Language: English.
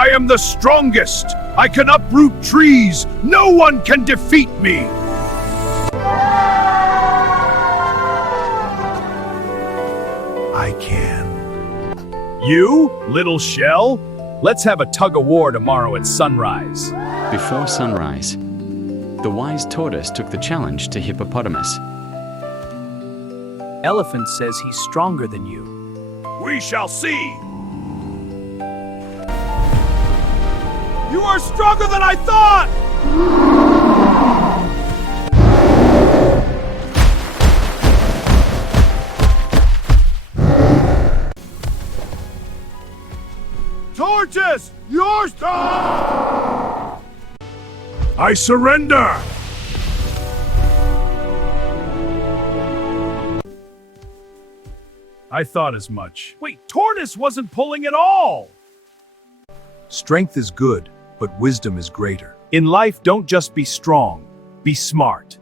I am the strongest. I can uproot trees. No one can defeat me. I can. You, little shell? Let's have a tug-of-war tomorrow at sunrise. Before sunrise, the wise tortoise took the challenge to hippopotamus. Elephant says he's stronger than you. We shall see. You are stronger than I thought! Tortoise, you're strong! I surrender! I thought as much. Wait, Tortoise wasn't pulling at all! Strength is good, but wisdom is greater. In life, don't just be strong, be smart.